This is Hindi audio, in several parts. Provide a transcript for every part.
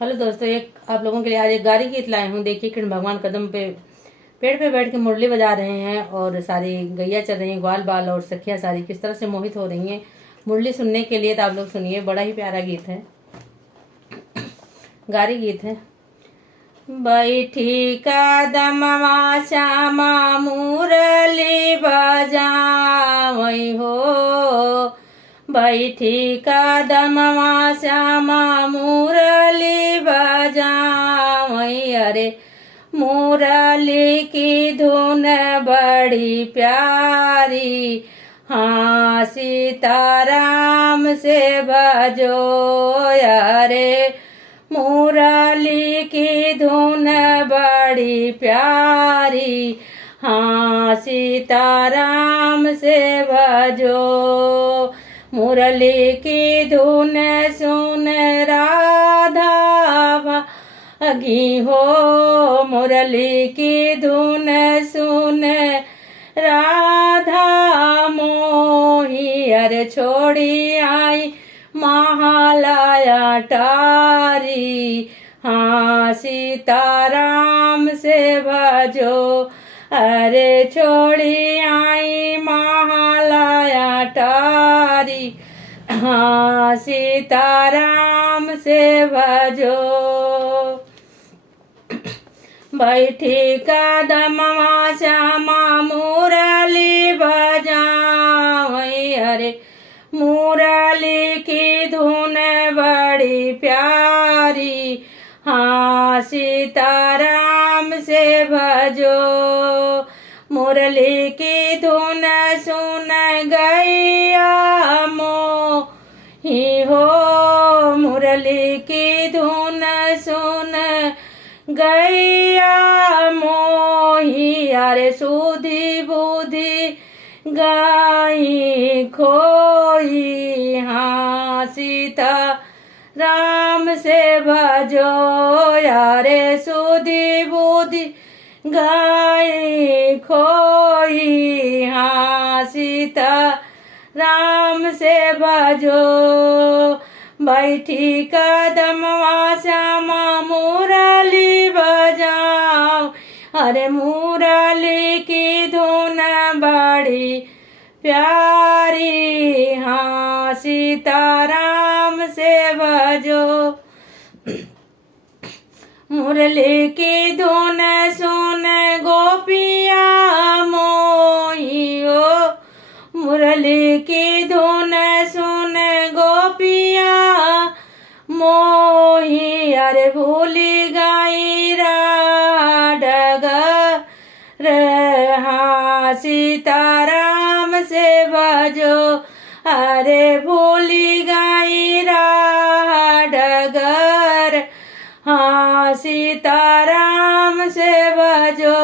हेलो दोस्तों, एक आप लोगों के लिए आज एक गारी गीत लाए हूँ। देखिए कृष्ण भगवान कदम पे पेड़ पे बैठ के मुरली बजा रहे हैं और सारी गैया चल रही हैं, ग्वाल बाल और सखियाँ सारी किस तरह से मोहित हो रही हैं मुरली सुनने के लिए। तो आप लोग सुनिए, बड़ा ही प्यारा गीत है, गारी गीत है। बैठी कदमवा श्यामा मुरली बजावई हो, बैठी कदमवा श्यामा मुरली बजावई। अरे मुरली की धुन बड़ी प्यारी, हाँ सीताराम से बजो। अरे मुरली की धुन बड़ी प्यारी, हाँ सीताराम से बजो। मुरली की धुन सुन राधा भागी हो, मुरली की धुन सुन राधा मोही। अरे छोड़ी आई महालया टारी, हाँ सीताराम से भजो। अरे छोड़ी आई महालया टारी, हाँ सीताराम से भजो। बैठी कदमवा श्यामा मुरली बजावई। अरे मुरली की धुन बड़ी प्यारी, हाँ सीताराम से भजो। मुरली की धुन सुन गैया मोही हो, मुरली की धुन सुन गैया मोही। अरे सुधी बुद्धि गाई खोई, हाँ सीता राम से भजो। यारे सुधी बुद्धि गाई खोई, हाँ सीता राम से भजो। बैठी कदमवा श्यामा मुरली बजाओ। अरे मुरली की धुन बड़ी प्यारी, हाँ सीताराम से भजो। मुरली की धुन सुन गोपिया मोही हो, मुरली की धुन सुन गोपिया मोही। अरे भूली गई डगर, हाँ सीताराम से भजो। अरे भूली गई डगर, हाँ सीताराम से भजो।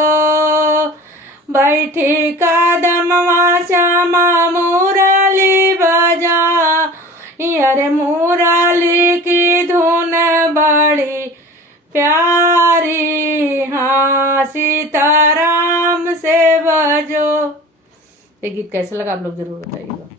बैठी कदमवा श्यामा मुरली बजा। अरे मुरली की धुन बड़ी प्यारी, हाँ सीताराम से भजो। ये गीत कैसा लगा आप लोग जरूर बताइए।